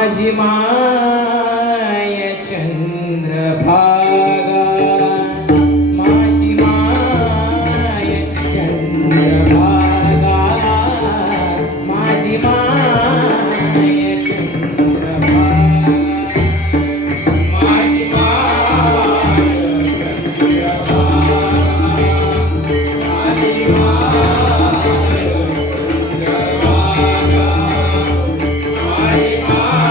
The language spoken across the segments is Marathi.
माझी माय चंद्रभागा, माझी माय चंद्रभागा, माझी माय चंद्रभागा, माझी माय चंद्रभागा, माझी माय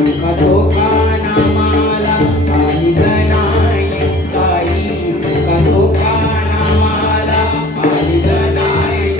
कधोका नामाला आली नाही काही कधोका नामाला आली नाही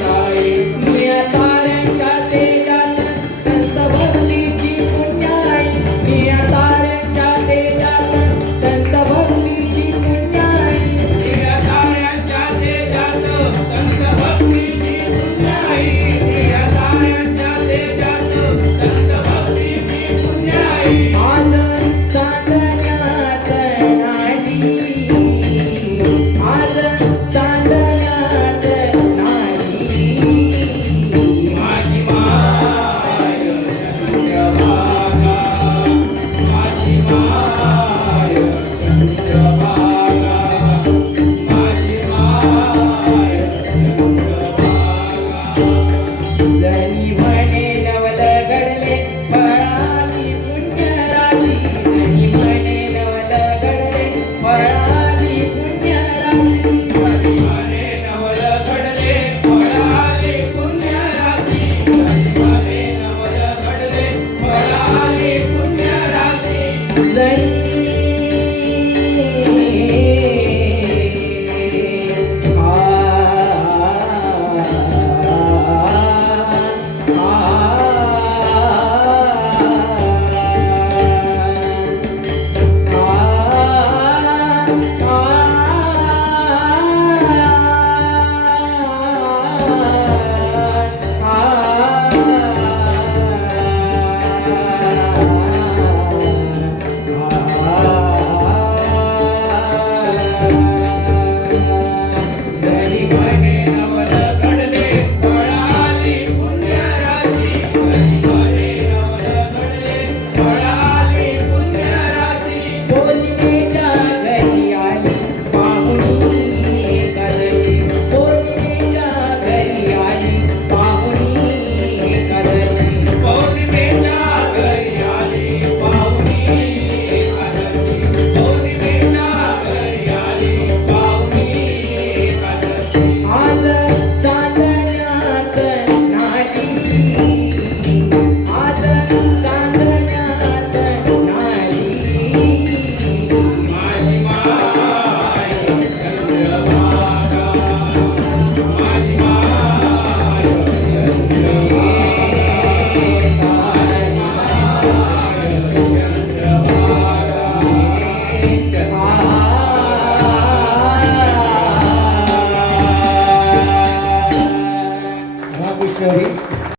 काही नियताऱ्यांच्या तेजात संत भक्तीची पुण्याई नियताऱ्यांच्या तेजात संत भक्तीची पुण्याई नियताऱ्यांच्या तेजात संत भक्तीची पुण्याई नियताऱ्यांच्या तेजात संत भक्तीची पुण्याई आज चांदण्यात नाली आज चांदण्यात नाली माझी माय चंद्रभागा माझी माय चंद्रभागा माझी माय चंद्रभागा जणी म्हणे नवल घडले फळाली पुण्यराशी जणी म्हणे नवल घडले फळाली पुण्यराशी जणी म्हणे नवल घडले फळाली पुण्यराशी जणी म्हणे नवल घडले फळाली पुण्यराशी जणी जरी म्हणे नवल घडले फळाली पुण्यराशी जरी म्हणे नवल घडले फळाली पुण्यराशी पौर्णिमेच्या घरी आली पाहुणी एकादशी पौर्णिमेच्या घरी आली पाहुणी एकादशी पौर्णिमेच्या घरी आली पाहुणी एकादशी पौर्णिमेच्या घरी आली पाहुणी एकादशी आज चांदण्यात नाली आज चांदण्यात नाली माझी माय चंद्रभागा माझी माय चंद्रभागा